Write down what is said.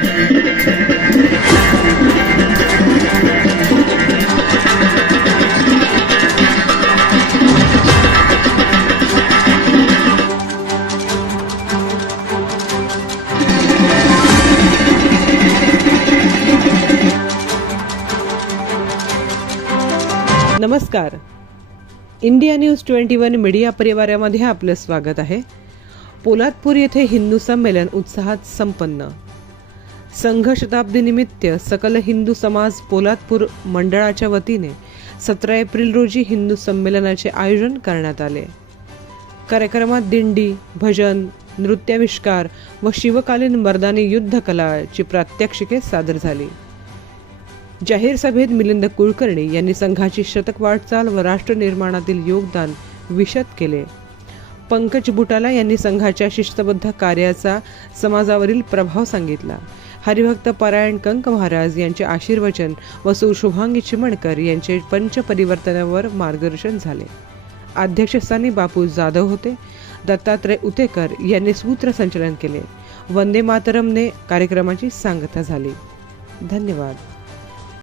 नमस्कार. India news 21 media परिवारामध्ये आपलं स्वागत आहे. पोलादपूर येथे हिंदू संमेलन उत्साहात संपन्न. संघ शताब्दी निमित्त सकल हिंदू समाज पोलादपूर मंडळाच्या वतीने 17 एप्रिल रोजी हिंदू संमेलनाचे आयोजन करण्यात आले. कार्यक्रमात दिंडी, भजन, नृत्याविष्कार व शिवकालीन मर्दानी युद्ध कलाची प्रात्यक्षिके सादर झाली. जाहीर सभेत मिलिंद कुलकर्णी यांनी संघाची शतक वाटचाल व राष्ट्र निर्माणातील योगदान विशद केले. पंकज बुटाला यांनी संघाच्या शिस्तबद्ध कार्याचा समाजावरील प्रभाव सांगितला. हरिभक्त परायण कंक महाराज यांचे आशीर्वचन व शुभांगी चिमणकर यांचे पंचपरिवर्तनावर मार्गदर्शन झाले. अध्यक्षस्थानी बापू जाधव होते. दत्तात्रय उतेकर यांनी सूत्रसंचालन केले. वंदे मातरमने कार्यक्रमाची सांगता झाली. धन्यवाद.